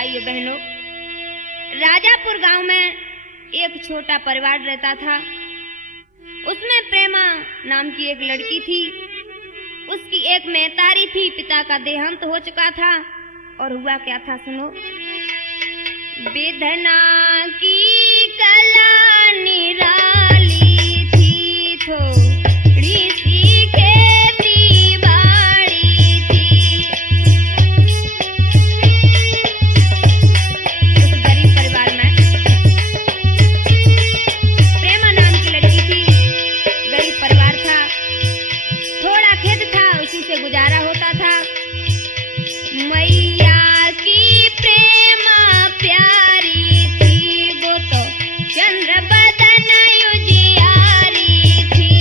भाइयों बहनों, राजापुर गांव में एक छोटा परिवार रहता था। उसमें प्रेमा नाम की एक लड़की थी। उसकी एक महतारी थी। पिता का देहांत हो चुका था। और हुआ क्या था सुनो। विधना की कला निराली थी, थोड़ी सी खेती बाड़ी थी। उस गरीब परिवार में प्रेमा नाम की लड़की थी। गरीब परिवार था, थोड़ा खेत था, उसी से गुजारा होता था। मैया की प्रेमा प्यारी थी, वो तो चंद्र बदन उजियारी थी।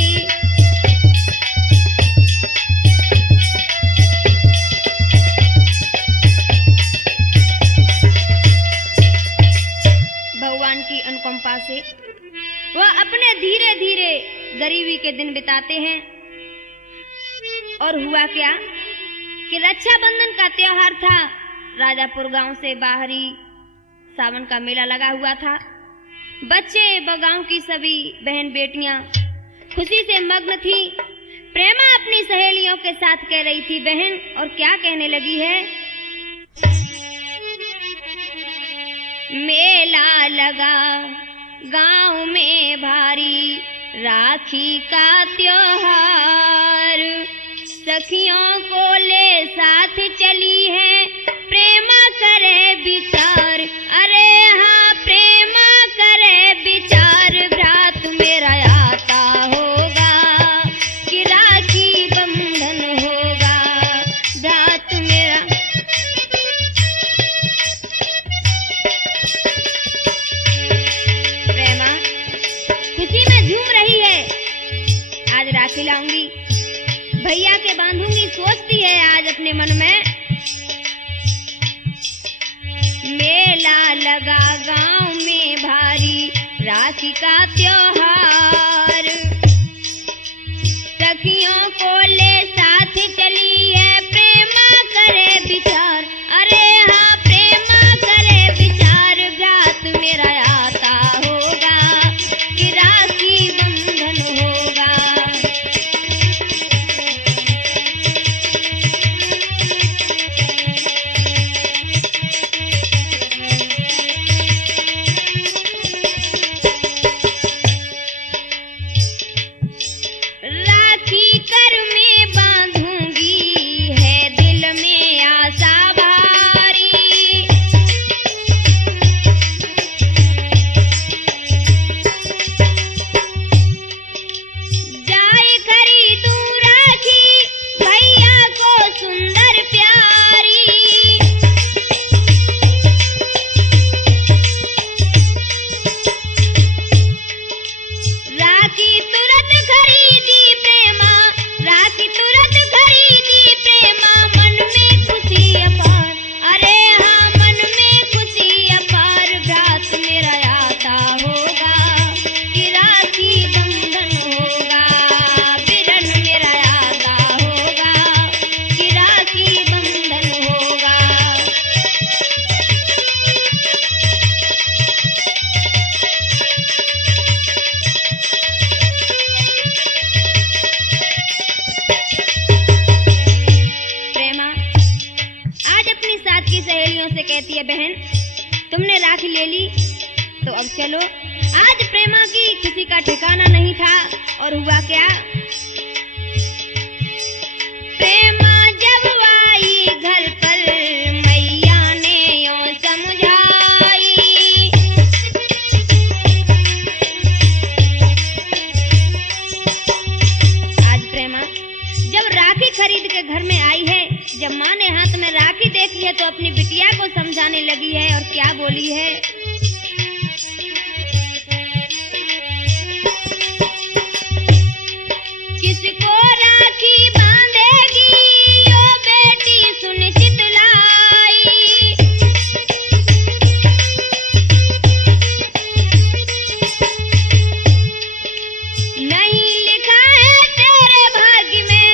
भगवान की अनुकंपा से वह अपने धीरे धीरे गरीबी के दिन बिताते हैं। और हुआ क्या कि रक्षाबंधन का त्योहार था। राजापुर गांव से बाहरी सावन का मेला लगा हुआ था। बच्चे व गांव की सभी बहन बेटियां खुशी से मग्न थी। प्रेमा अपनी सहेलियों के साथ कह रही थी बहन, और क्या कहने लगी है। मेला लगा गांव में भारी, राखी का त्योहार, सखियों को ले साथ चली है, प्रेमा करे विचार। अरे हाँ प्रेमा करे विचार, भ्रात मेरा आता होगा कि राखी बंधन होगा, भ्रात मेरा। प्रेमा खुशी में झूम रही है। आज राखी लाऊंगी, भैया के बांधूंगी, सोचती है आज अपने मन में। मेला लगा गांव में भारी, राखी का त्योहार, सखियों को ले साथ चली है, प्रेमा करे विचार। अरे हाँ प्रेमा करे विचार, भ्रात मेरा आता होगा कि राखी बंधन होगा। कहती है बहन, तुमने राखी ले ली तो अब चलो। आज प्रेमा की किसी का ठिकाना नहीं था। और हुआ क्या। प्रेमा जब आई घर पर, मैया ने यूं समझाई, आज प्रेमा जब राखी खरीद के घर में आई है, जब माँ ने हाथ में राखी देखी है तो अपनी बिटिया को समझाने लगी है। और क्या बोली है। किसको राखी बांधेगी यो बेटी सुन चितलाई, नहीं लिखा है तेरे भाग्य में,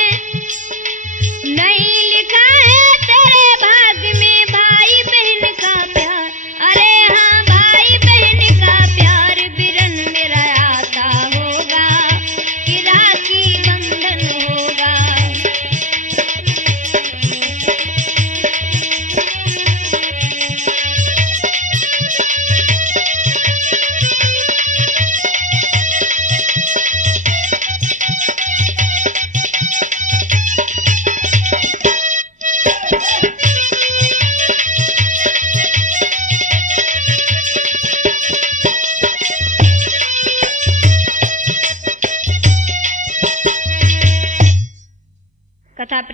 नहीं लिखा है तेरे भाग्य में भाई बहन का प्यार।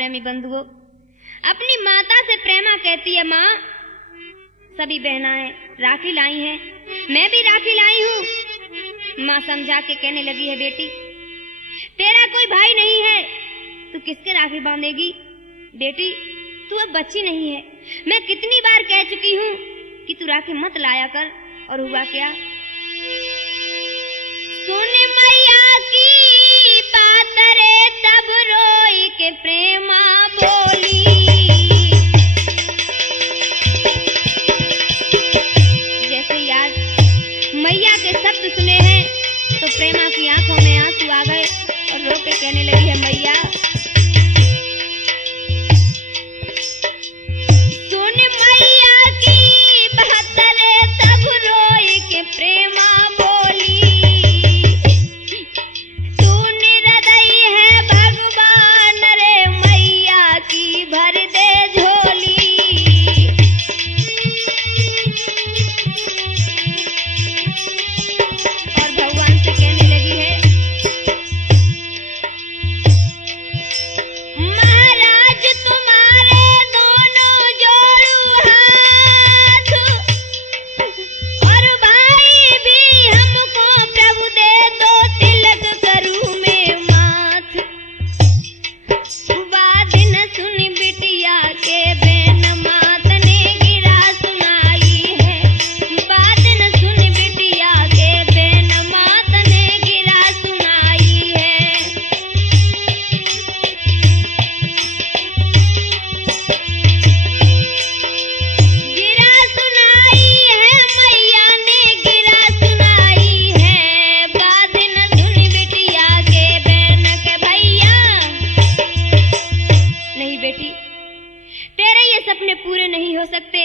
प्रेमी बंधुओं, अपनी माता से प्रेमा कहती है, माँ सभी बहनाएं राखी लाई हैं, मैं भी राखी लाई हूँ। माँ समझा के कहने लगी है, बेटी तेरा कोई भाई नहीं है, तू किसके राखी बांधेगी? बेटी तू अब बच्ची नहीं है, मैं कितनी बार कह चुकी हूँ कि तू राखी मत लाया कर। और हुआ क्या, सुन मैया की बात रे तब रोई के प्रेमा बोली। जैसे ही आज मैया के शब्द सुने हैं तो प्रेमा की आंखों में आंसू आ गए और रो के कहने लगी है, मैया सुन मैया की बात रे तब रोई के प्रेमा बोली। तू निर्दयी है भगवान रे, मैया की भर दे झोली। और भगवान से कहने लगी है, महाराज तुम्हारे दोनों जोड़ू हाथ, और भाई भी हमको प्रभु दे दो, तिलक करूं मैं माथ। बात न सुन बिटिया के बेन मात ने गिरा सुनाई है, बात न सुन बिटिया के बेन मात ने गिरा सुनाई है। गिरा सुनाई है मैया ने गिरा सुनाई है, बात न सुन बिटिया के बहन के भैया। नहीं बेटी, तेरे ये सपने पूरे नहीं हो सकते।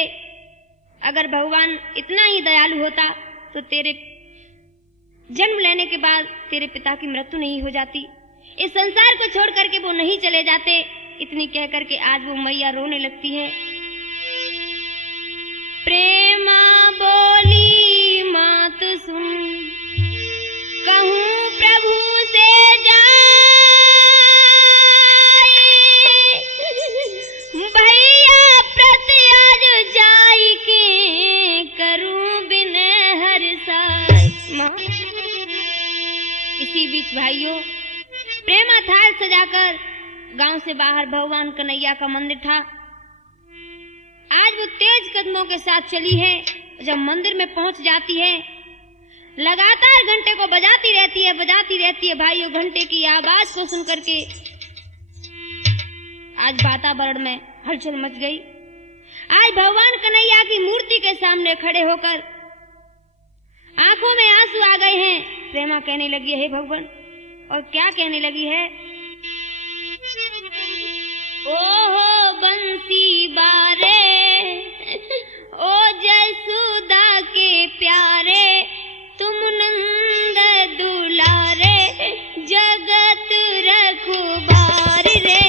अगर भगवान इतना ही दयालु होता तो तेरे जन्म लेने के बाद तेरे पिता की मृत्यु नहीं हो जाती, इस संसार को छोड़ करके वो नहीं चले जाते। इतनी कह करके आज वो मैया रोने लगती है। प्रेमा बोली मात सुन, कहूँ प्रभु से जाए, भैया प्रत्याज जाई के करूं बिने हर साय। माँ, इसी बीच भाइयों प्रेमा थाल सजाकर गांव से बाहर भगवान कन्हैया का मंदिर था। आज वो तेज कदमों के साथ चली है। जब मंदिर में पहुंच जाती है, लगातार घंटे को बजाती रहती है भाइयों। घंटे की आवाज को सुन करके आज वातावरण में हलचल मच गई। आज भगवान कन्हैया की मूर्ति के सामने खड़े होकर आंखों में आंसू आ गए हैं। प्रेमा कहने लगी है, हे भगवान, और क्या कहने लगी है, ओहो बंसी बारे, ओ जसोदा के प्यारे, तुम नंद दुलारे, जगत रखवार रे,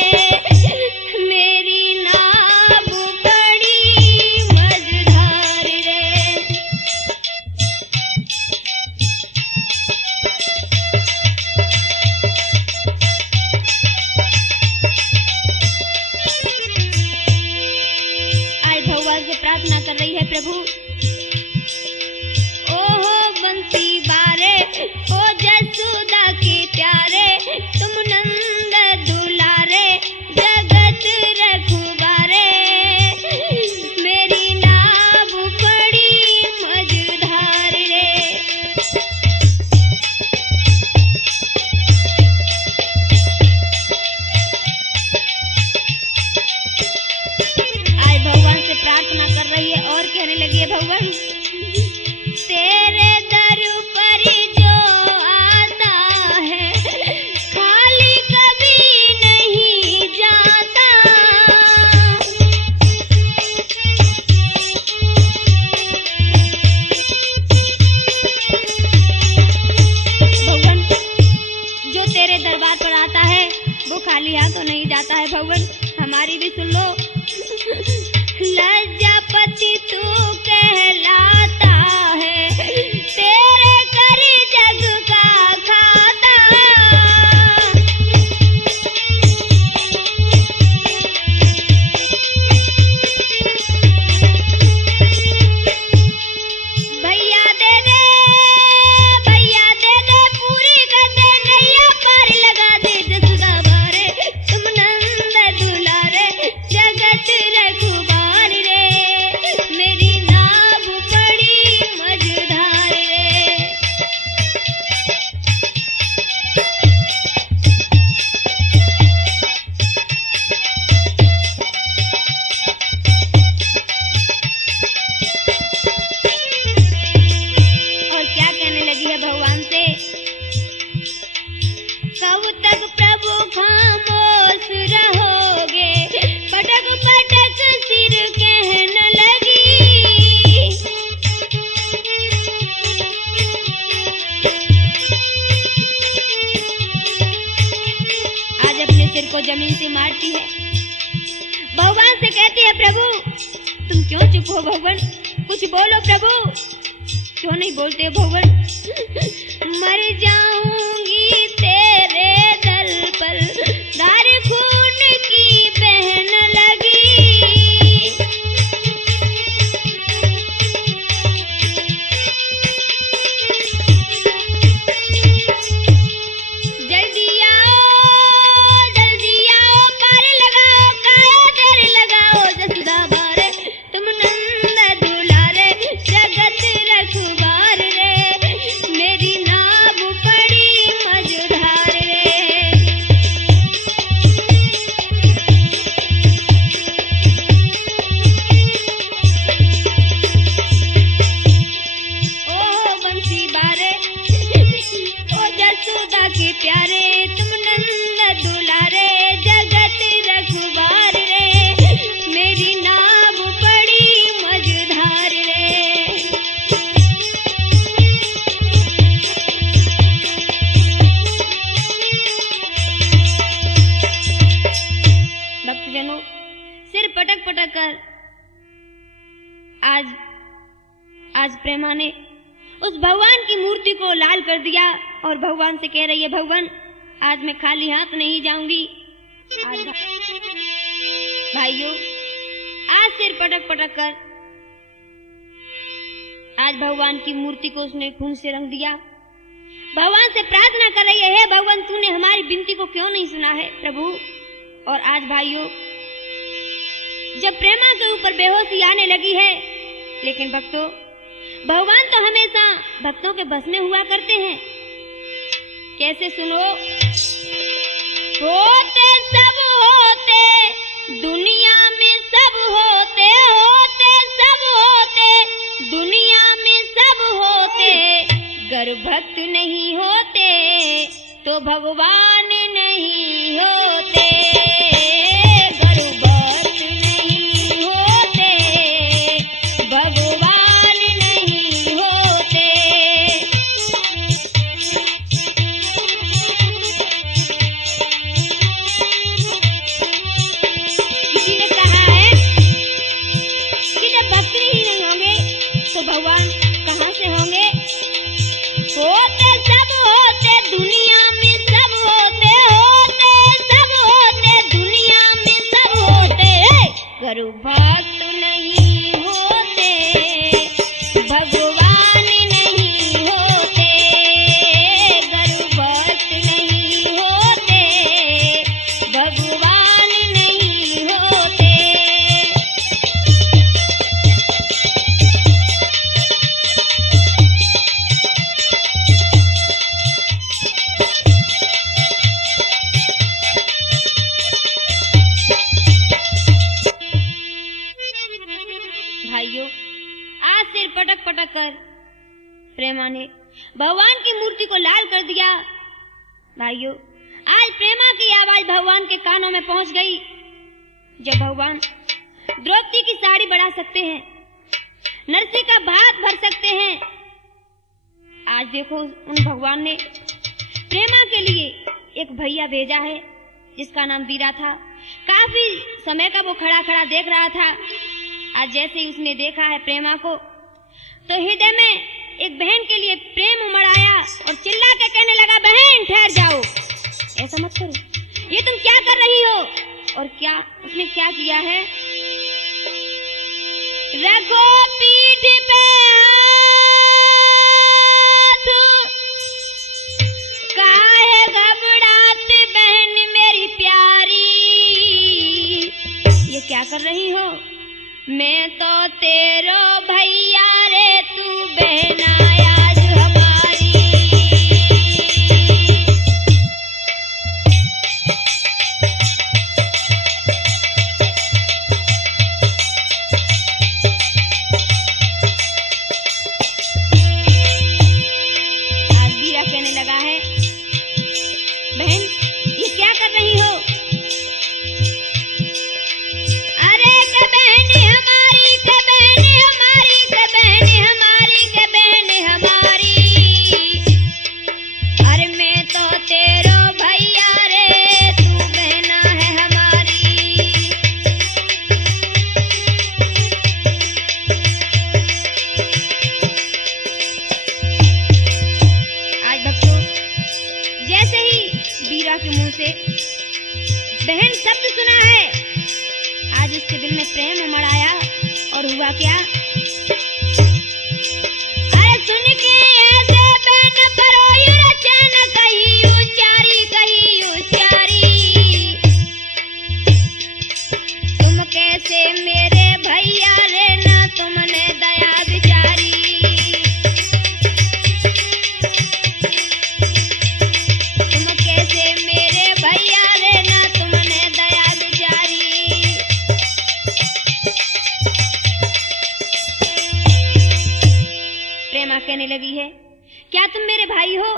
मेरी नाव बड़ी मझधार रे। आज भगवान से प्रार्थना कर रही है, प्रभु ओहो बंसी बारे, ओ जसोदा के प्यारे, तुम नंद दुलारे, जगत रखवारे, मेरी नाव बड़ी मझधार रे। आज भगवान से प्रार्थना कर रही है और कहने लगी है, भगवान तेरे दर पर जो आता है खाली कभी नहीं जाता। भगवान जो तेरे दरबार पर आता है वो खाली हाथों नहीं जाता है। भगवान हमारी भी सुन लो। लज्जापति तू कहला ओ भगवान कुछ बोलो प्रभु। क्यों नहीं बोलते हो भगवान? मर जाऊंगी तेरे दर पर, धार खून की बहन लगी। सिर पटक पटक कर आज प्रेमा ने उस भगवान की मूर्ति को लाल कर दिया और भगवान से कह रही है, भगवान आज मैं खाली हाथ नहीं जाऊंगी। आज भाइयों आज सिर पटक पटक कर आज भगवान की मूर्ति को उसने खून से रंग दिया। भगवान से प्रार्थना कर रही है, भगवान तूने हमारी विनती को क्यों नहीं सुना है प्रभु। और आज भाइयों जब प्रेमा के ऊपर बेहोशी आने लगी है, लेकिन भक्तों भगवान तो हमेशा भक्तों के बस में हुआ करते हैं। कैसे सुनो, होते सब होते दुनिया में सब होते, होते सब होते दुनिया में सब होते, गर भक्त नहीं होते तो भगवान नहीं होते। गुरु भक्त नहीं होते भगवान नहीं होते, गुरु भक्त नहीं होते भगवान नहीं होते। भाइयों आज सिर पटक पटक कर प्रेमा ने भगवान की मूर्ति को लाल कर दिया। भाइयों आज प्रेमा की आवाज भगवान के कानों में पहुंच गई। जब भगवान द्रौपदी की साड़ी बढ़ा सकते हैं, नरसी का भात भर सकते हैं, आज देखो उन भगवान ने प्रेमा के लिए एक भैया भेजा है जिसका नाम वीरा था। काफी समय का वो खड़ा खड़ा देख रहा था। आज जैसे ही उसने देखा है प्रेमा को, तो हृदय में एक बहन के लिए प्रेम उमड़ आया और चिल्ला के कहने लगा, बहन ठहर जाओ, ऐसा मत करो, ये तुम क्या कर रही हो। और क्या उसने क्या किया है, रखो पीठ पे हाथ, काहे घबरात बहन मेरी प्यारी, ये क्या कर रही हो। मैं तो तेरो भैया रे, तू बहना आज हमारी। आज वीरा कहने लगा है, बहन ये क्या कर रही हो। अरे के बहन हमारी दिल में प्रेम उमड़ आया। और हुआ क्या, अरे सुन के ऐसे बन परोई रचन कही उचारी तुम कैसे मेरे भैया रे ना तुमने दया बिचारी। तुम कैसे मेरे भैया रे ना तुमने दया बिचारी। प्रेमा कहने लगी है, क्या तुम मेरे भाई हो?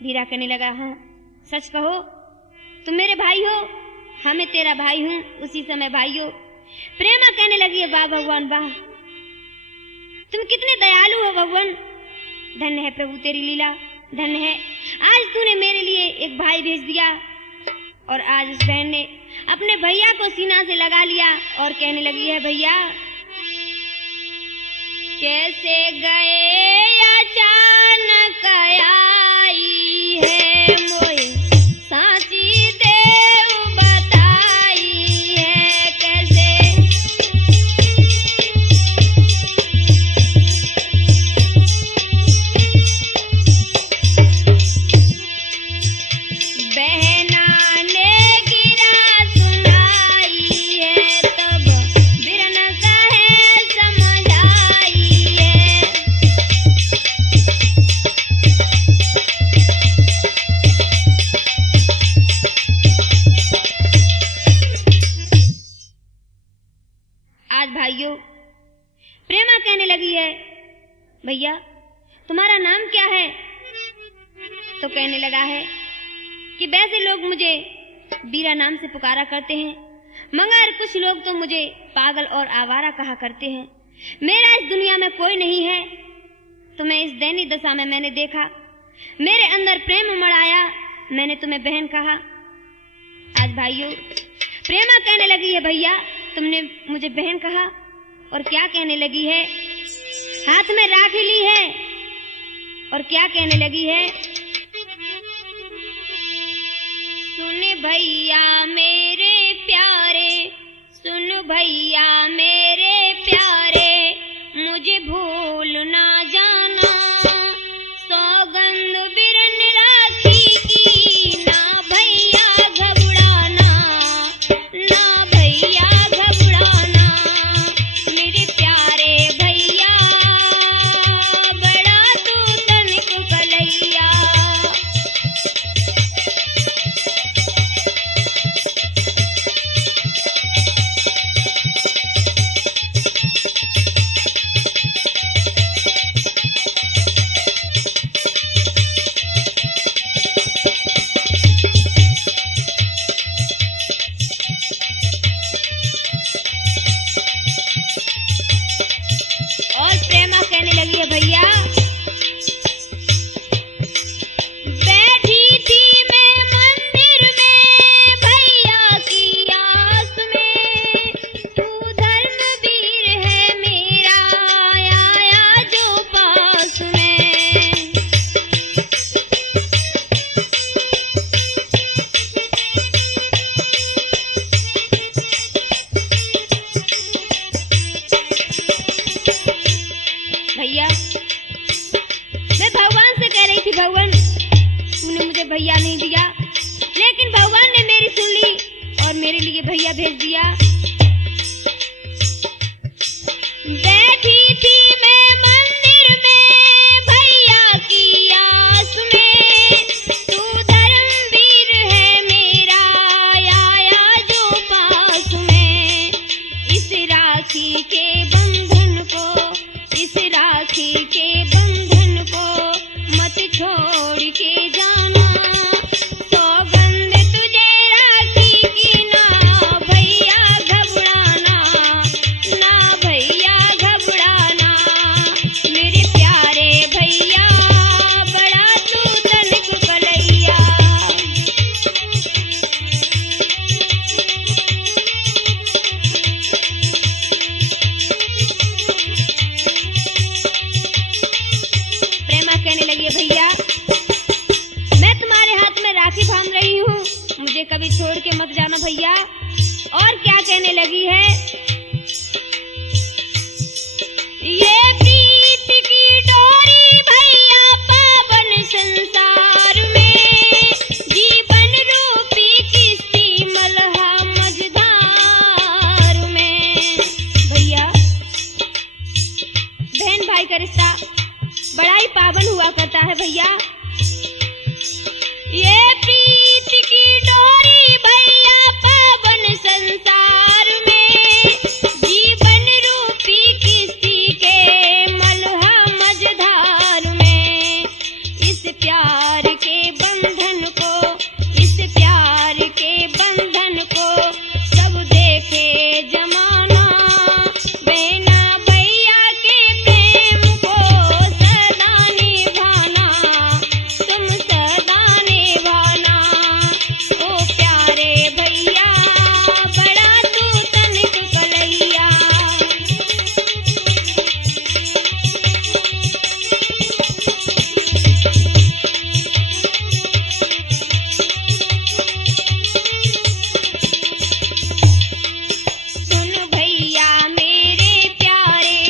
वीरा कहने लगा, हाँ सच कहो, तुम मेरे भाई हो? हाँ मैं तेरा भाई हूँ, उसी समय भाई हो। प्रेमा कहने लगी है, वाह भगवान वाह, तुम कितने दयालु हो भगवान, धन्य है प्रभु तेरी लीला, धन्य है। आज तूने मेरे लिए एक भाई भेज दिया और आज उस बहन ने अपने भैया को सीना से लगा लिया और कहने लगी है, भैया कैसे गए अचानक आई है मोए साची देव बताई है कैसे। बहना ने गिरा सुनाई है तब बिरन कहे समझाई है। आज भाइयों प्रेमा कहने लगी है, भैया तुम्हारा नाम क्या है? तो कहने लगा है कि वैसे लोग मुझे बीरा नाम से पुकारा करते हैं, मगर कुछ लोग तो मुझे पागल और आवारा कहा करते हैं। मेरा इस दुनिया में कोई नहीं है। तुम्हें इस दैनी दशा में मैंने देखा, मेरे अंदर प्रेम उमड़ आया, मैंने तुम्हें बहन कहा। आज भाइयों प्रेमा कहने लगी है, भैया तुमने मुझे बहन कहा और क्या कहने लगी है, हाथ में राखी ली है और क्या कहने लगी है, सुन भैया मेरे प्यारे, सुन भैया मेरे प्यारे, मुझे भूल ना जाना, सौगंध बिरन राखी की, ना भैया घबराना, ना भैया घबराना, मेरे प्यारे भैया बड़ा तू तनिक कलैया। और प्रेमा कहने लगी है, भैया बैठी थी मैं मंदिर में भैया की आस में, तू धर्मवीर है मेरा आया जो पास में। भैया मैं भगवान से कह रही थी, भगवान तूने मुझे भैया नहीं दिया, लेकिन भगवान ने मेरी सुन ली और मेरे लिए भैया भेज दिया। बैठी थी मैं मंदिर में भैया की आस में, तू धर्मवीर है मेरा आया जो पास में। इस राखी के बंधन को, इस राखी के बंधन को मत छोड़ के जाना, सौगंध तुझे राखी की, ना भैया घबराना, ना भैया घबराना, मेरे प्यारे भैया बड़ा तू तनिक कलैया। प्रेमा कहने लगी है, भैया मैं तुम्हारे हाथ में राखी बांध रही हूँ, मुझे कभी छोड़ के मत जाना भैया। और क्या कहने लगी है, ये प्रीत की डोरी भैया पावन संसार में, जीवन रूपी किस्ती मलहा मझधार में। भैया बहन भाई का रिश्ता बड़ा ही पावन हुआ करता है भैया। ये प्रीत की डोरी भैया पावन संसार में, जीवन रूपी किस्ती के मलहा मझधार में। इस प्यार के बंधन को, इस प्यार के बंधन को सब देखे जमाना, बहना भैया के प्रेम को सदा निभाना, तुम सदा निभाना। ओ प्यारे भैया बड़ा तू तनिक कलैया। सुन भैया मेरे प्यारे,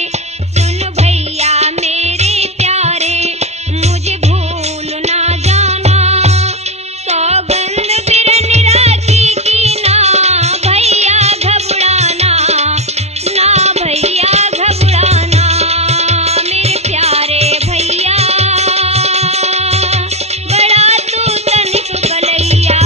सुन भैया मेरे प्यारे, मुझे भूल ना जाना, सौगंध बिरन राखी की ना भैया घबराना, ना भैया घबराना। मेरे प्यारे भैया बड़ा तू तनिक कलैया।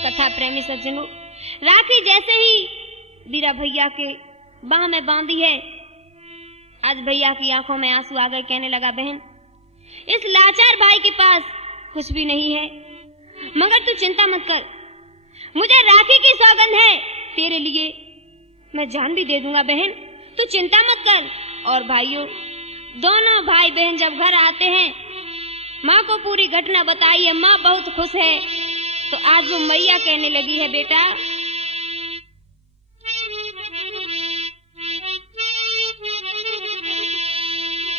कथा प्रेमी सज्जनों, राखी जैसे ही बीरा भैया के बाह में बांधी है, आज भैया की आंखों में आंसू आ गए। कहने लगा, बहन इस लाचार भाई के पास कुछ भी नहीं है, मगर तू चिंता मत कर, मुझे राखी की सौगंध है, तेरे लिए मैं जान भी दे दूंगा। बहन तू चिंता मत कर। और भाइयों, दोनों भाई बहन जब घर आते हैं, माँ को पूरी घटना बताई है, माँ बहुत खुश है। तो आज वो मैया कहने लगी है, बेटा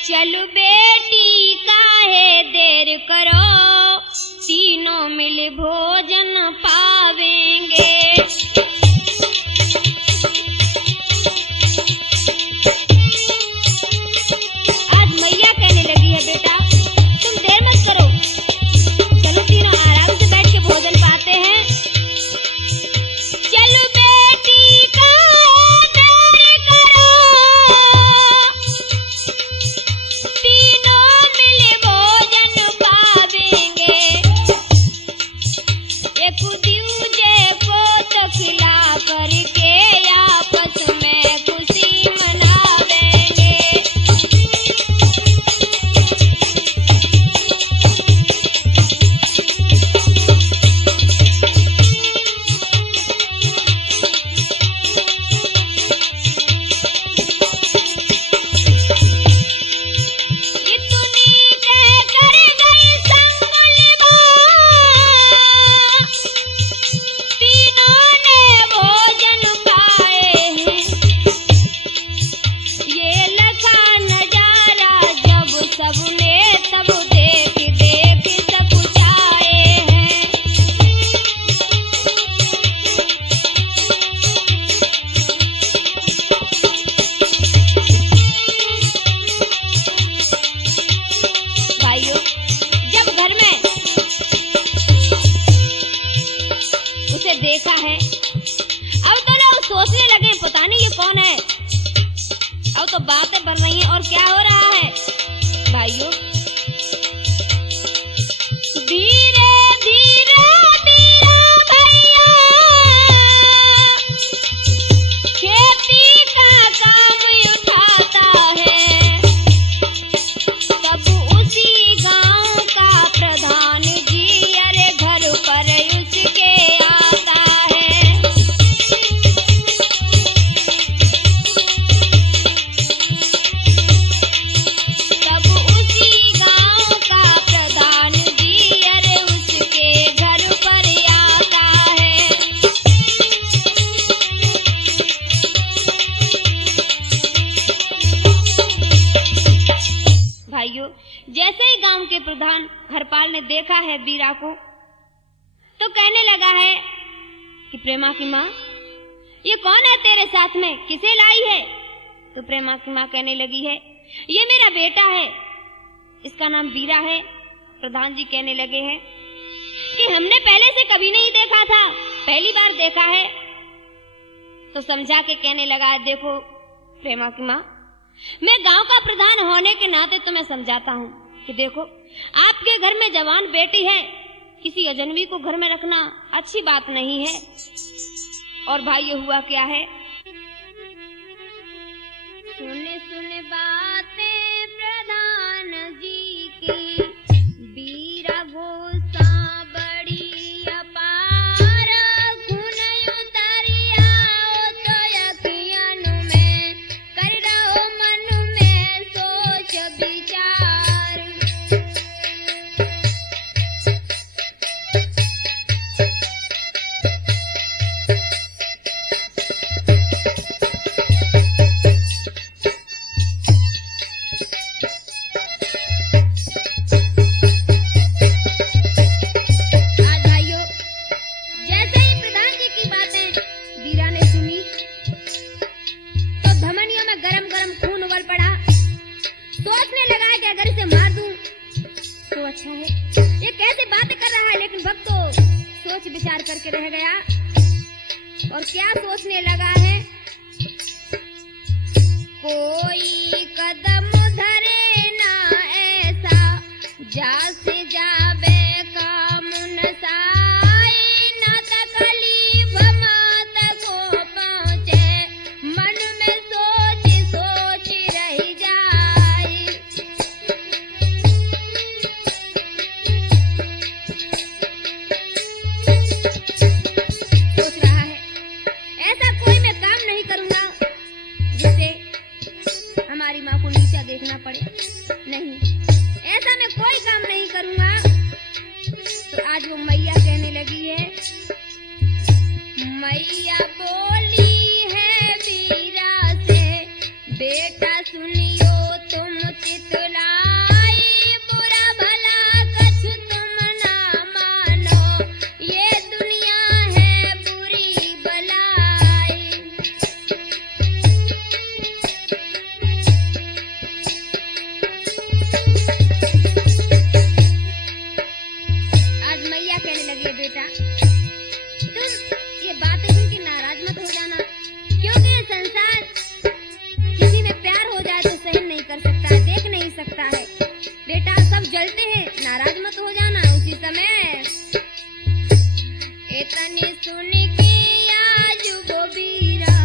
चलो बेटी काहे देर करो, तीनों मिल भोजन पावेंगे। आज मैया कहने लगी है, बेटा तुम देर मत करो, चलो तीनों आराम से बैठ के भोजन पाते हैं। चलो बेटी का देर करो, तीनों मिल भोजन पावेंगे। एक दूजे को तो खिला करके आपस में खुशी मनावेंगे। इतनी कह कर गई संगुलिमा, तीनों ने भोजन पाए हैं। ये लखा नजारा जब सबने तब देख देख सकुचाए हैं। भाइयों, जब घर में उसे देखा है, अब तो लोग सोचने लगे पता नहीं ये कौन है। अब तो बातें बन रही हैं और क्या हो रहा है भाइयों। धीरे धीरे बीरा भैया खेती का काम उठाता है, तब उसी गांव का प्रधान जी अरे घर पर उसके आता है। गांव के प्रधान हरपाल ने देखा है बीरा को तो कहने लगा है कि प्रेमा की माँ, ये कौन है तेरे साथ में, किसे लाई है? तो प्रेमा की माँ कहने लगी है, ये मेरा बेटा है, इसका नाम बीरा है। प्रधान जी कहने लगे हैं कि हमने पहले से कभी नहीं देखा था, पहली बार देखा है। तो समझा के कहने लगा, देखो प्रेमा की माँ, मैं गांव का प्रधान होने के नाते तुम्हें समझाता हूँ कि देखो, आपके घर में जवान बेटी है, किसी अजनबी को घर में रखना अच्छी बात नहीं है। और भाई ये हुआ क्या है, सुने सुने बातें प्रधान जी की, बीरा घोषा बड़ी अपार, खून उतरिया तो यकियन में, कर रहो मन में सोच विचार। अच्छा है, ये कैसे बातें कर रहा है, लेकिन भक्त तो सोच विचार करके रह गया। और क्या सोचने लगा है, कोई कदम धरे ना ऐसा, जा से जाबे काम न साई, ना तकलीफ मात को पहुँचे, मन में सोच सोच रह जाए। सोच रहा है, ऐसा कोई मैं काम नहीं करूंगा जिससे हमारी माँ को नीचा देखना पड़े, नहीं, ऐसा मैं कोई काम नहीं करूंगा। तो आज वो मैया कहने लगी है, मैया बोली है बीरा से, बेटा सुनियो तुम चितलाई, बुरा भला कछु तुम ना मानो, ये दुनिया है बुरी बलाई। आज मैया कहने लगी है, बेटा तुम ये बातें सुन के नाराज मत हो जाना, क्योंकि ये संसार किसी में प्यार हो जाए तो सहन नहीं कर सकता, देख नहीं सकता है। बेटा सब जलते हैं, नाराज मत हो जाना। उसी समय इतनी सुन के आज वो बीरा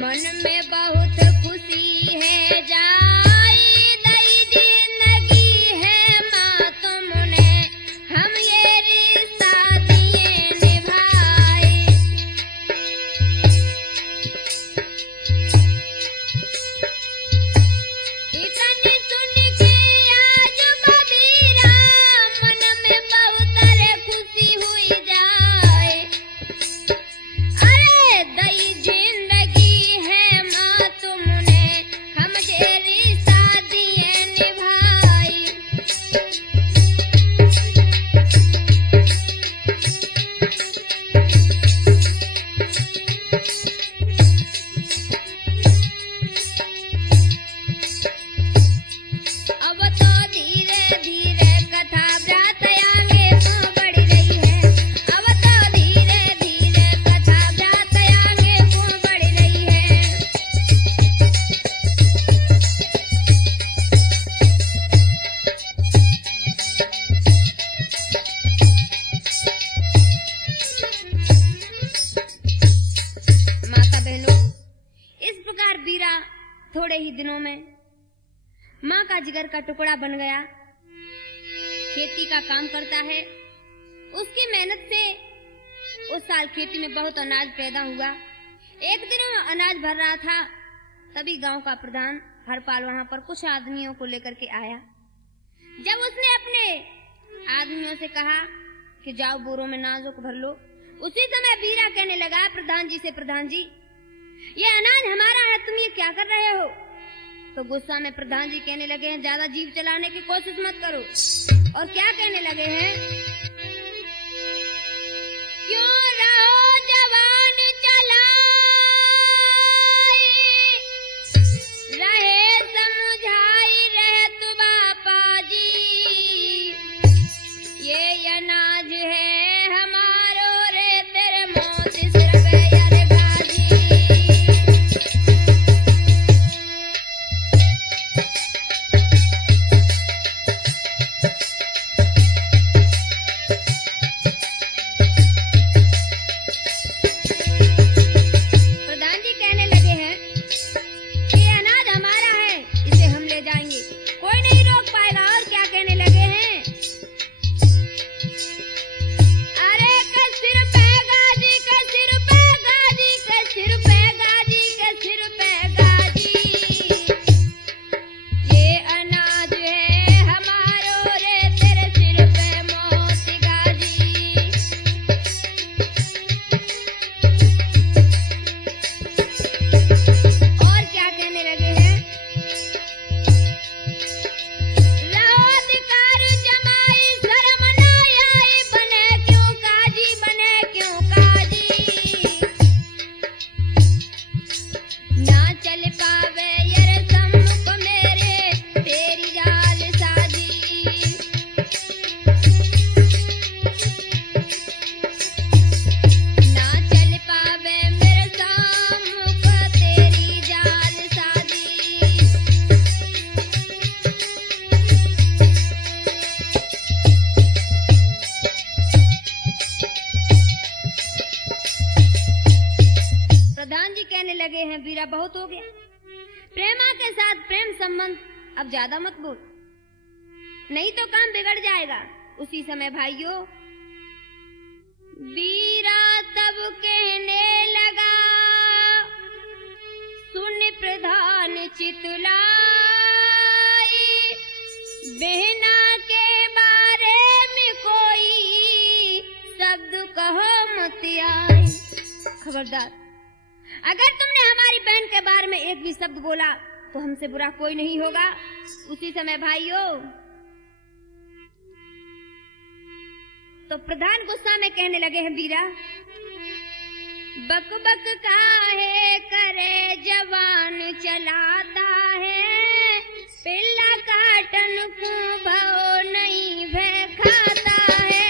मन में बहुत खुशी है जाई, दई जिंदगी है माँ तुमने, हम ये रिश्ता दिए निभाए। इतनी सुन के आज वो बीरा मन में बहुत रे खुशी हुई जाए, अरे दई जिंदगी है माँ तुमने, हम ये रिश्ता दिए निभाई। अब तो धीरे धीरे कथा व्रत आगे को बढ़ रही है, अब तो धीरे धीरे कथा व्रत आगे को बढ़ रही है। माता बहनों, इस प्रकार बीरा थोड़े ही दिनों में माँ का जिगर का टुकड़ा बन गया। खेती का काम करता है, उसकी मेहनत से उस साल खेती में बहुत अनाज पैदा हुआ। एक दिन वो अनाज भर रहा था, तभी गांव का प्रधान हरपाल वहां पर कुछ आदमियों को लेकर के आया। जब उसने अपने आदमियों से कहा कि जाओ बोरों में नाजों को भर लो, उसी समय बीरा कहने लगा प्रधान जी से, प्रधान जी ये अनाज हमारा है, तुम ये क्या कर रहे हो? तो गुस्सा में प्रधान जी कहने लगे हैं, ज्यादा जीभ चलाने की कोशिश मत करो। और क्या कहने लगे हैं, क्यों रहो जवान चलाई, रहे समझाई रहे तु बापा जी, ये अनाज है हमारो रे तेरे मौत सिर गया रे गाजी। प्रधान जी कहने लगे हैं कि ये अनाज हमारा है, इसे हम ले जाएंगे, कोई नहीं रोक पाएगा। और क्या कहने लगे हैं, अरे कसिर पे गाजी, कसिर पे गाजी, कसिर पे गाजी, कसिर पे गाजी, ये अनाज है हमारो रे तेरे सिर पे मौत गाजी। और क्या कहने लगे हैं, रहो अधिकार जमाई शर्म ना आई, बने क्यों काजी, बने क्यों काजी, ना चल पावे यर सम्मुख मेरे तेरी जाल साजी, ना चल पावे मेरे सम्मुख तेरी जाल साजी। प्रधान जी कहने लगे हैं, वीरा बहुत हो गया, प्रेमा के साथ प्रेम संबंध अब ज्यादा मत बोल, नहीं तो काम बिगड़ जाएगा। उसी समय भाइयों वीरा तब कहने लगा, सुन प्रधान चितलाई, बहना के बारे में कोई शब्द कहो मत आए। खबरदार, अगर तुमने हमारी बहन के बारे में एक भी शब्द बोला तो हमसे बुरा कोई नहीं होगा। उसी समय भाइयों तो प्रधान गुस्सा में कहने लगे हैं, वीरा बक बक काहे करे जवान चलाता है, पिल्ला काटन को भाव नहीं भय खाता है।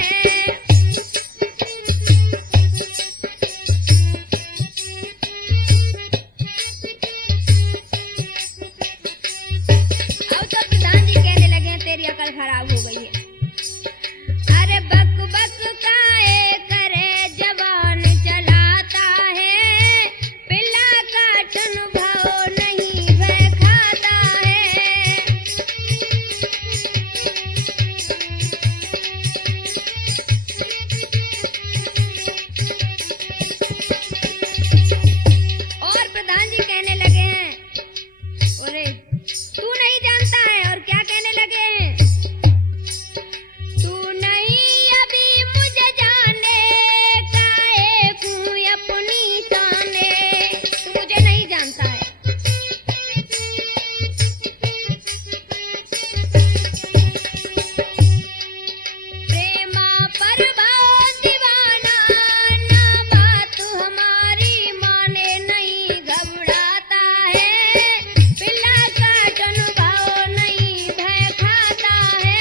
अब तो प्रधान जी कहने लगे हैं, तेरी अकल खराब हो गई है। अरे बक बक काहे करे जवान चलाता है, पिल्ला काटन भाव नहीं भय खाता है। और प्रधान जी कहने लगे हैं, अरे तू नहीं जानता है। और क्या कहने लगे हैं, तू नहीं अभी मुझे जाने काहे को अपनी ताने, तू मुझे नहीं जानता है। प्रेमा पर भाव दीवाना, ना बात हमारी माने नहीं घबराता है, पिल्ला काटन भाव नहीं भय खाता है।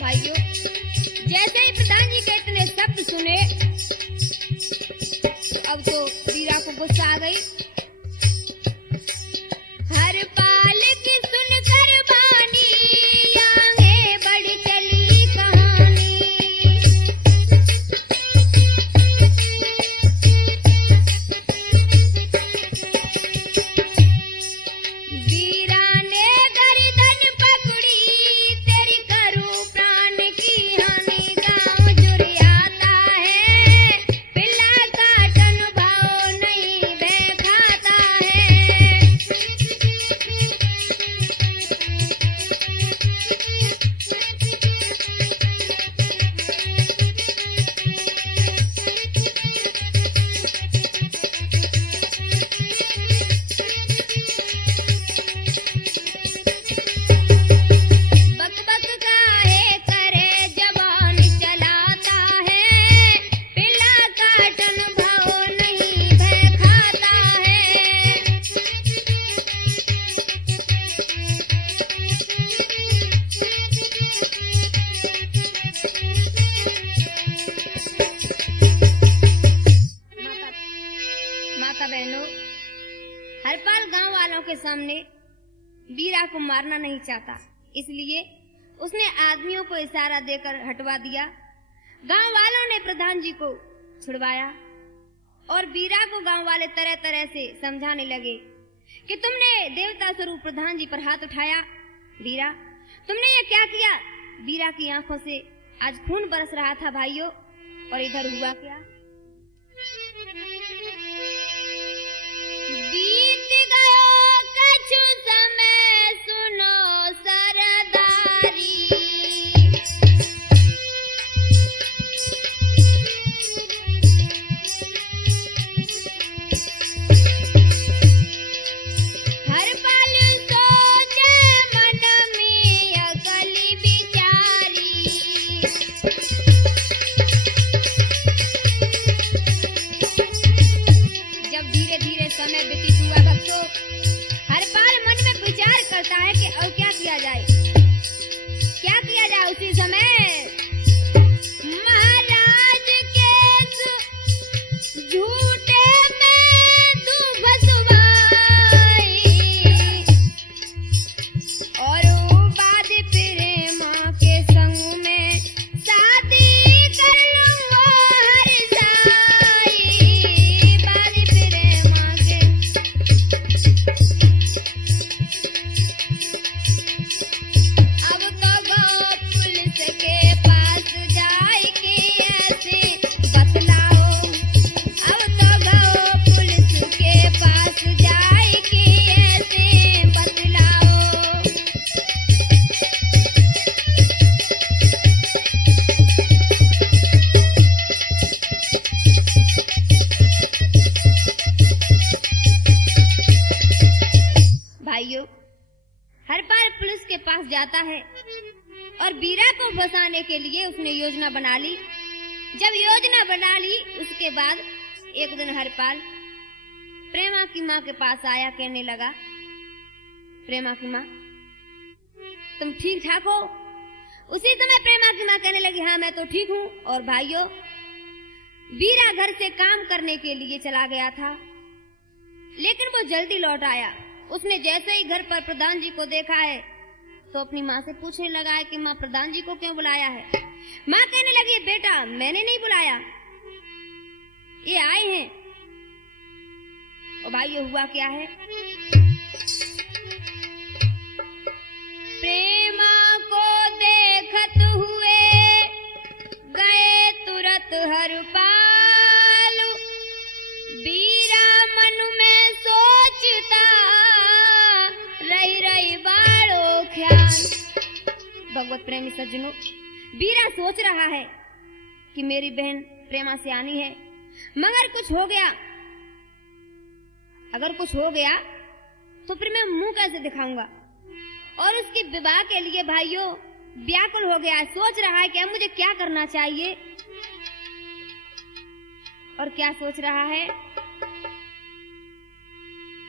भाइयों जैसे ही प्रधान जी के इतने शब्द सुने, अब तो वीरा को गुस्सा आ गई। हर पाल की सुनकर बानी, आगे बढ़ चली कहानी, वीरा ने गर्दन पकड़ी, तेरी करूं प्राण की हानि, गाँव जुरियाता है, पिल्ला काटन भाव नहीं भय खाता वालों के सामने बीरा को मारना नहीं चाहता, इसलिए उसने आदमियों को इशारा देकर हटवा दिया। गांव वालों ने प्रधान जी को छुड़वाया और बीरा को गांव वाले तरह तरह से समझाने लगे कि तुमने देवता स्वरूप प्रधान जी पर हाथ उठाया। बीरा, तुमने ये क्या किया? बीरा की आंखों से आज खून बरस रहा था भाइयों। और इधर हुआ क्या? बीत गयो कछु समय सुनो सरदारी, हर पल सोचे मन में अगली विचारी। जब धीरे धीरे समय व्यतीत हुआ भक्तों, हरपाल मन में विचार करता है कि अब क्या किया जाए, क्या किया जाए। उसी समय महाराज के झूठे में दुख फसवाई और बाद फिर माँ के संग में शादी कर लूंगा हर साई। बाद फिर माँ के अब तो गो पुलिस के पास जाए के ऐसे बतलाओ। अब तो गो पुलिस के पास जाए के ऐसे बतलाओ। भाइयों, हरपाल पुलिस के पास जाता है और बीरा को फंसाने के लिए उसने योजना बना ली। जब योजना बना ली उसके बाद एक दिन हरपाल प्रेमा की माँ के पास आया, कहने लगा, प्रेमा की माँ तुम ठीक ठाक हो? उसी समय प्रेमा की माँ कहने लगी, हाँ मैं तो ठीक हूँ। और भाइयों, बीरा घर से काम करने के लिए चला गया था, लेकिन वो जल्दी लौट आया। उसने जैसे ही घर पर प्रधान जी को देखा है तो अपनी माँ से पूछने लगा है कि माँ प्रधान जी को क्यों बुलाया है? माँ कहने लगी, बेटा मैंने नहीं बुलाया, ये आए हैं। और भाई ये हुआ क्या है? प्रेमा को देखत हुए गए तुरंत हरपाल, बीरा मन में सोचता रही रही बाड़ो ख्याल। भगवत प्रेमी सज्जनों, बीरा सोच रहा है कि मेरी बहन प्रेमा से आनी है, मगर कुछ हो गया, अगर कुछ हो गया तो फिर मैं मुंह कैसे दिखाऊंगा। और उसके विवाह के लिए भाइयों व्याकुल हो गया, सोच रहा है कि अब मुझे क्या करना चाहिए। और क्या सोच रहा है?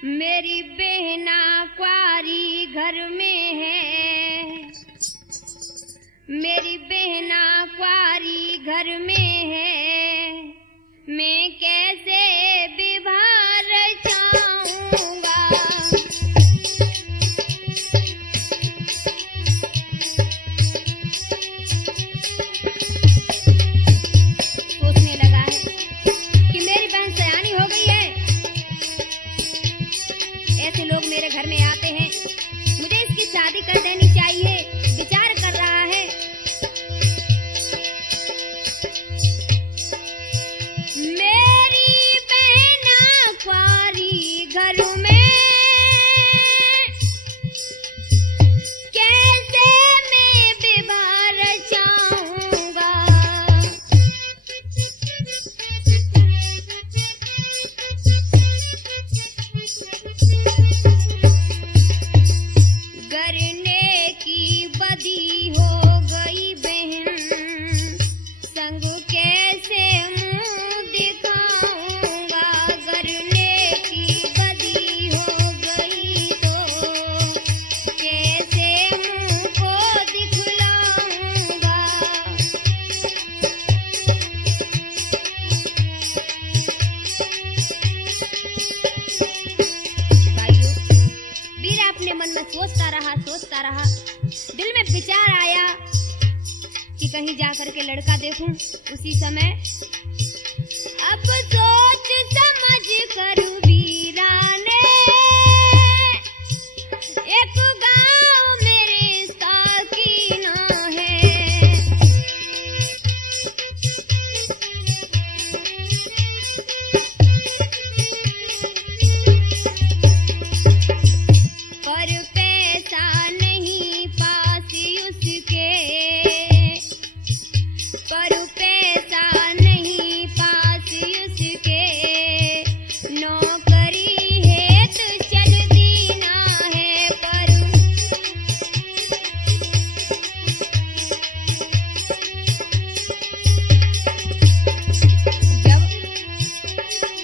मेरी बहना क्वारी घर में है, मेरी बहना क्वारी घर में है, मैं कैसे विवाह रचाऊंगा। सोचने लगा है कि मेरी बहन सयानी हो गई है, ऐसे लोग मेरे घर में आते हैं, मुझे इसकी शादी कर देनी चाहिए। विचार कर रहा है। सोचता रहा। दिल में विचार आया कि कहीं जाकर के लड़का देखूं। उसी समय अब सोच समझ कर वीरा ने एक गांव मेरे साकीना है। पर पैसा नहीं पास उसके, पर पैसा नहीं पास उसके, नौकरी है तो चल दीना है। पर जब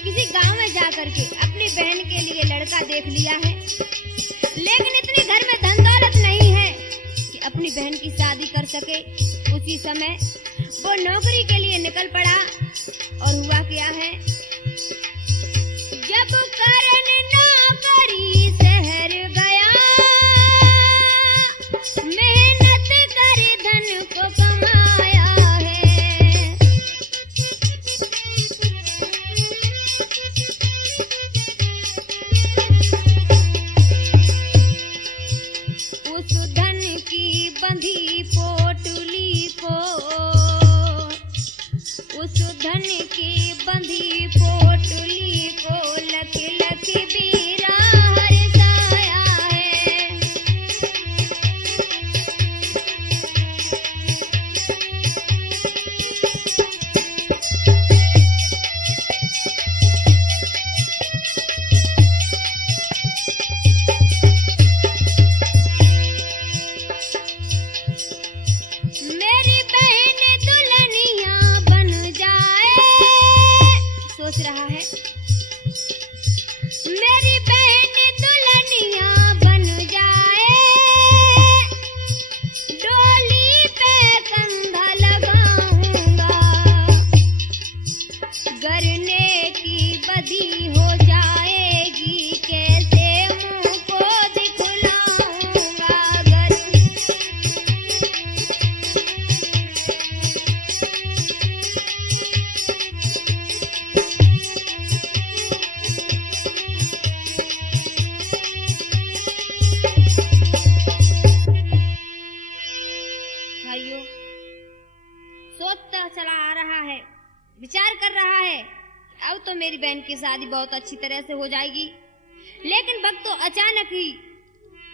किसी गांव में जाकर के अपनी बहन के लिए लड़का देख लिया है, लेकिन इतनी घर में धन दौलत नहीं है कि अपनी बहन की शादी कर सके। उसी समय वो नौकरी के लिए निकल पड़ा। और हुआ क्या है, जब करन नौकरी शहर गया, मेहनत कर धन को कमाया है। उस धन की बंधी पोटली को, उस धन की बंधी पोटली को लख लख बीरा हरसाया है। मेरी बहन दुल्हनिया बन जाए, सोच रहा है, मेरी बहन दुल्हनिया बन जाए, डोली पे कंधा लगाऊंगा, गरने की बदी हो जाएगी, कैसे मुंह को दिखलाऊंगा। भाइयों, सोचता चला आ रहा है, विचार कर रहा है, अब तो मेरी बहन की शादी बहुत अच्छी तरह से हो जाएगी। लेकिन भक्तों, अचानक ही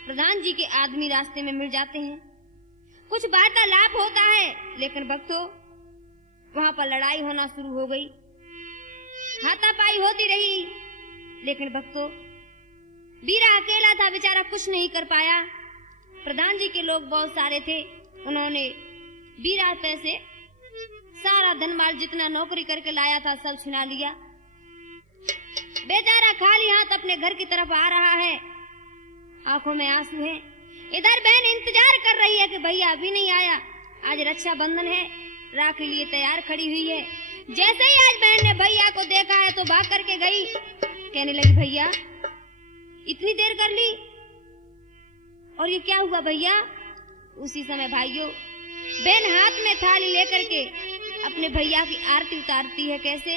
प्रधान जी के आदमी रास्ते में मिल जाते हैं। कुछ वार्तालाप होता है, लेकिन भक्तों वहां पर लड़ाई होना शुरू हो गई। हाथापाई होती रही, लेकिन भक्तों वीरा अकेला था, बेचारा कुछ नहीं कर पाया। प्रधान जी के लोग बहुत सारे थे, उन्होंने वीरा पे से सारा धनमाल जितना नौकरी करके लाया था सब छिना लिया। बेचारा खाली हाथ अपने घर की तरफ आ रहा है, आंखों में आंसू हैं। इधर बहन इंतजार कर रही है कि भैया अभी नहीं आया, आज रक्षाबंधन है, राखी लिए तैयार खड़ी हुई है। जैसे ही आज बहन ने भैया को देखा है तो भाग करके गई, कहने लगी भैया इतनी देर कर ली, और ये क्या हुआ भैया। उसी समय भाइयों बहन हाथ में थाली लेकर के अपने भैया की आरती उतारती है। कैसे,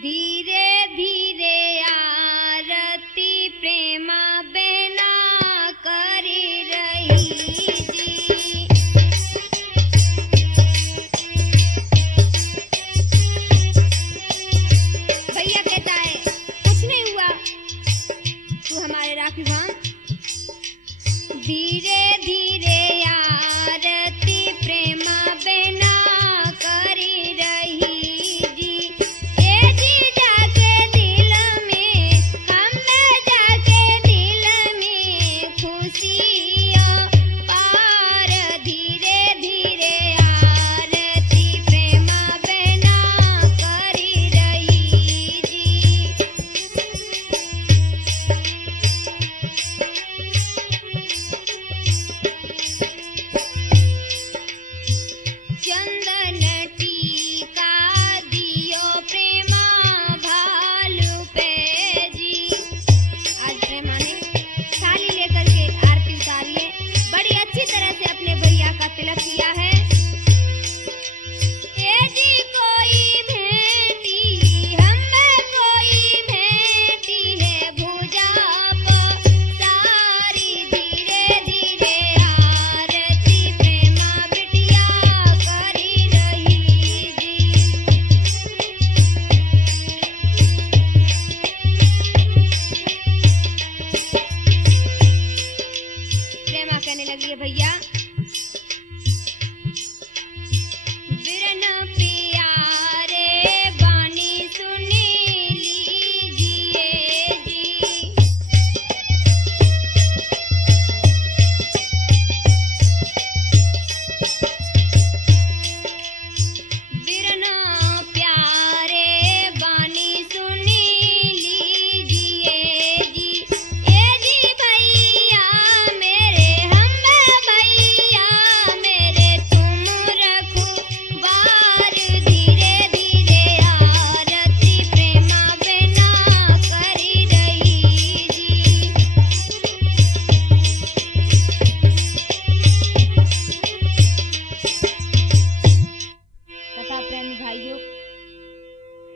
धीरे धीरे आरती प्रेमा बहना कर रही जी। भैया कहता है कुछ नहीं हुआ, तू हमारे राखी बांध। धीरे धीरे आरती प्रेमा बहना कर रही जी, ए जी जाके दिल में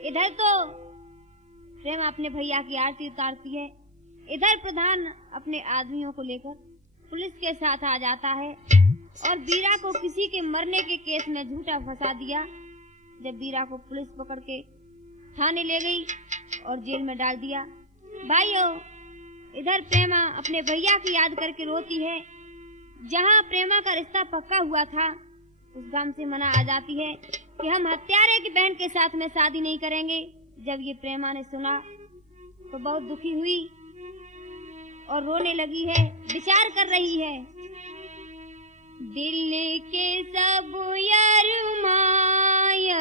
इधर तो प्रेमा अपने भैया की आरती उतारती है, इधर प्रधान अपने आदमियों को लेकर पुलिस के साथ आ जाता है और बीरा को किसी के मरने के केस में झूठा फंसा दिया। जब बीरा को पुलिस पकड़ के थाने ले गई और जेल में डाल दिया। भाइयों, इधर प्रेमा अपने भैया की याद करके रोती है। जहाँ प्रेमा का रिश्ता पक्का हुआ था उस गांव से मना आ जाती है कि हम हत्यारे की बहन के साथ में शादी नहीं करेंगे। जब ये प्रेमा ने सुना तो बहुत दुखी हुई और रोने लगी है, विचार कर रही है। दिल के सब अरमान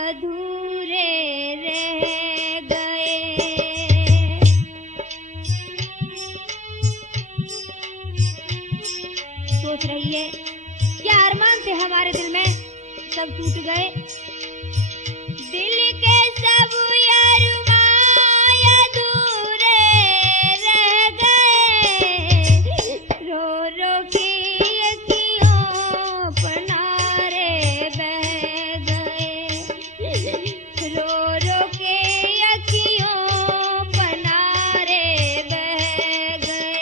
अधूरे रह गए, सोच रही है क्या अरमान थे हमारे दिल में सब टूट गए। दिल के सब अरमान अधूरे रह गए, रो रो के अखियों पनारे बह गए, रो रो के अखियों पनारे बह गए।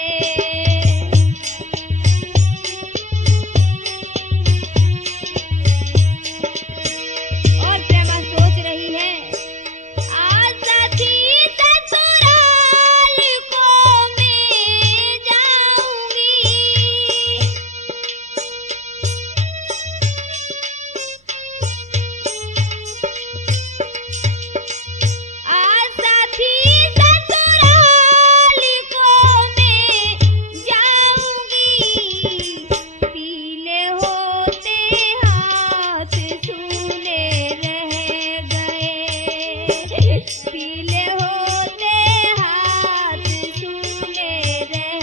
और प्रेमा सोच रही है आज साथी ससुराल को मैं जाऊंगी, आज साथी ससुराल को मैं जाऊंगी, पीले होते हाथ सूने रह गए, पीले होते हाथ सूने रह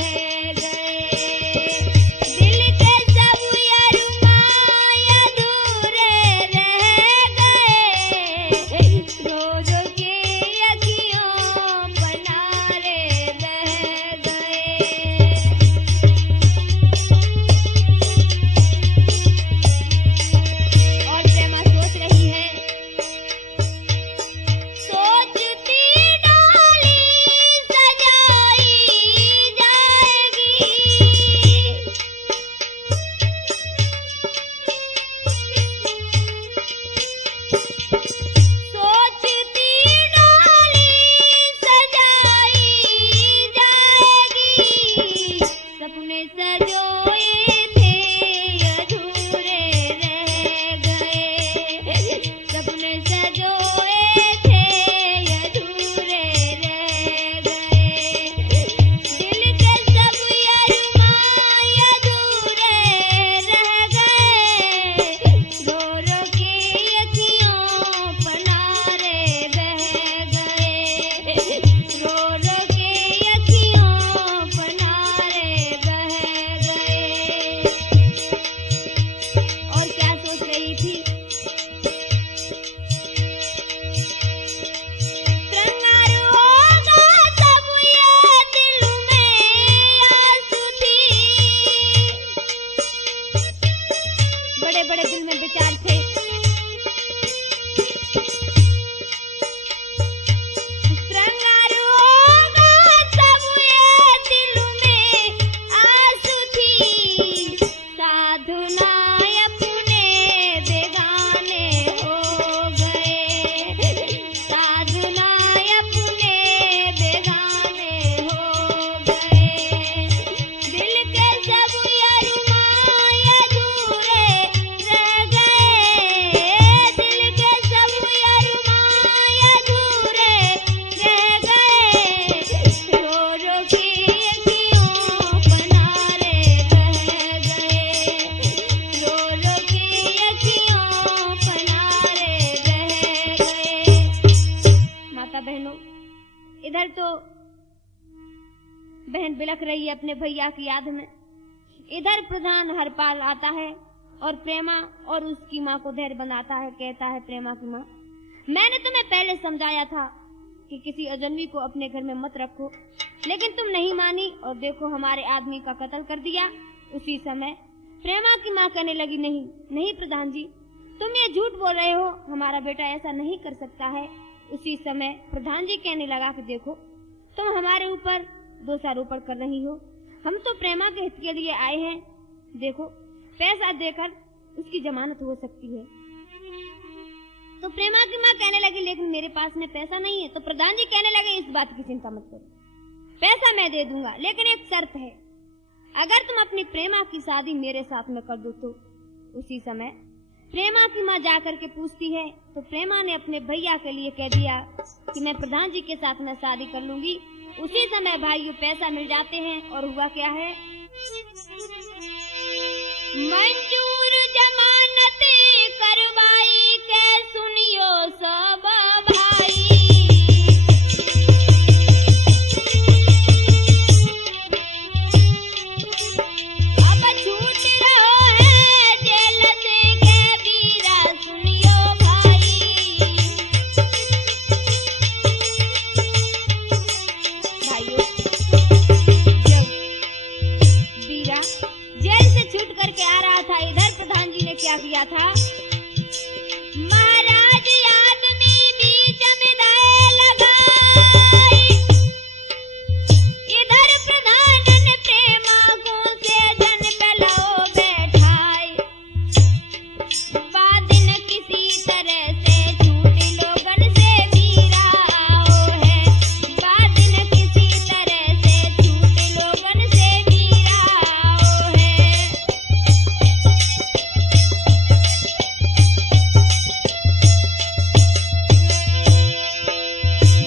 गए। दिल के सब अरमान अधूरे रह गए, रो रो के अखियों पनारे बह गए। और प्रेमा सोच रही है, सोचती डोली सजाई जाएगी, सोचती डोली सजाई जाएगी, सपने सजोए थे अधूरे रह गए, सपने सजोए थे अधूरे रह गए। दिल के सब अरमान अधूरे रह गए, रो रो के अखियों पनारे बह गए, रो रो के अखियों पनारे बह गए। और क्या सोच रही थी, श्रृंगार होगा तब ये दिल में आंसू थी, बड़े बड़े दिल में विचार थे। श्रृंगार होगा तब ये दिल में आंसू थी, साधुना अपने बेगाने हो गए, साधुना अपने बेगाने हो गए। दिल के सब अरमान अधूरे रह गए, दिल के सब अरमान अधूरे रह गए, रो रो के अखियों पनारे बह गए, रो रो के अखियों पनारे बह गए। माता बहनों, इधर तो बहन बिलख रही है अपने भैया की याद में, इधर प्रधान हरपाल आता है और प्रेमा और उसकी माँ को धैर्य बनाता है। कहता है प्रेमा की माँ, मैंने तुम्हें पहले समझाया था कि किसी अजनबी को अपने घर में मत रखो, लेकिन तुम नहीं मानी और देखो हमारे आदमी का कत्ल कर दिया। उसी समय प्रेमा की माँ कहने लगी, नहीं नहीं प्रधान जी, तुम ये झूठ बोल रहे हो, हमारा बेटा ऐसा नहीं कर सकता है। उसी समय प्रधान जी कहने लगा कि देखो, तुम हमारे ऊपर दोषारोपण कर रही हो, हम तो प्रेमा के हित के लिए आए हैं, देखो पैसा देकर उसकी जमानत हो सकती है। तो प्रेमा की माँ कहने लगी लेकिन मेरे पास में पैसा नहीं है। तो प्रधान जी कहने लगे इस बात की चिंता मत करो, पैसा मैं दे दूंगा, लेकिन एक शर्त है, अगर तुम अपनी प्रेमा की शादी मेरे साथ में कर दो। तो उसी समय प्रेमा की माँ जाकर के पूछती है, तो प्रेमा ने अपने भैया के लिए कह दिया कि मैं प्रधान जी के साथ में शादी कर लूंगी। उसी समय भाइयों पैसा मिल जाते हैं और हुआ क्या है, मंजूर जमानत करवाई के सुनियो सब भाई। अब छूट रहो है जेल से के बीरा सुनियो भाई। भाइयों, जब बीरा जेल से छूट करके आ रहा था, इधर प्रधान जी ने क्या किया था, महाराज आदमी बीच में दाए लगाई। इधर प्रधान ने प्रेमा को से जन पे लो बैठाई। बाद न किसी तरह से छूट लोगन से बीरा आओ है, बाद न किसी तरह से छूट लोगन से बीरा आओ है।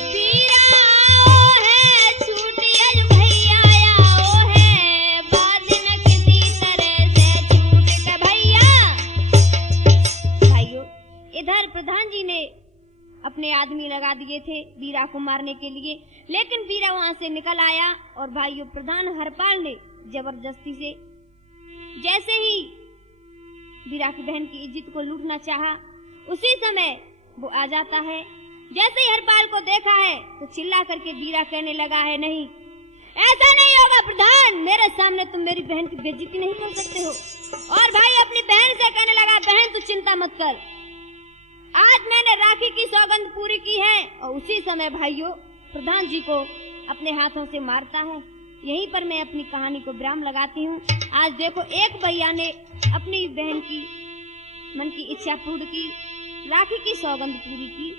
बीरा आओ है, छूट अज भैया आओ है, बाद न किसी तरह से छूट के भैया। भाइयों, इधर प्रधान जी ने अपने आदमी लगा दिए थे बीरा को मारने के लिए, लेकिन बीरा वहां से निकल आया और भाइयों प्रधान हरपाल ने जबरदस्ती से जैसे ही बीरा की बहन की इज्जत को लूटना चाहा, उसी समय वो आ जाता है। जैसे ही हरपाल को देखा है तो चिल्ला करके बीरा कहने लगा है, नहीं ऐसा नहीं होगा प्रधान, मेरे सामने तुम मेरी बहन की बेइज्जती नहीं कर सकते हो। और भाई अपनी बहन से कहने लगा, बहन तू चिंता मत कर, आज मैंने राखी की सौगंध पूरी की है। और उसी समय भाइयों प्रधान जी को अपने हाथों से मारता है। यहीं पर मैं अपनी कहानी को विराम लगाती हूँ। आज देखो, एक भैया ने अपनी बहन की मन की इच्छा पूर्ण की, राखी की सौगंध पूरी की,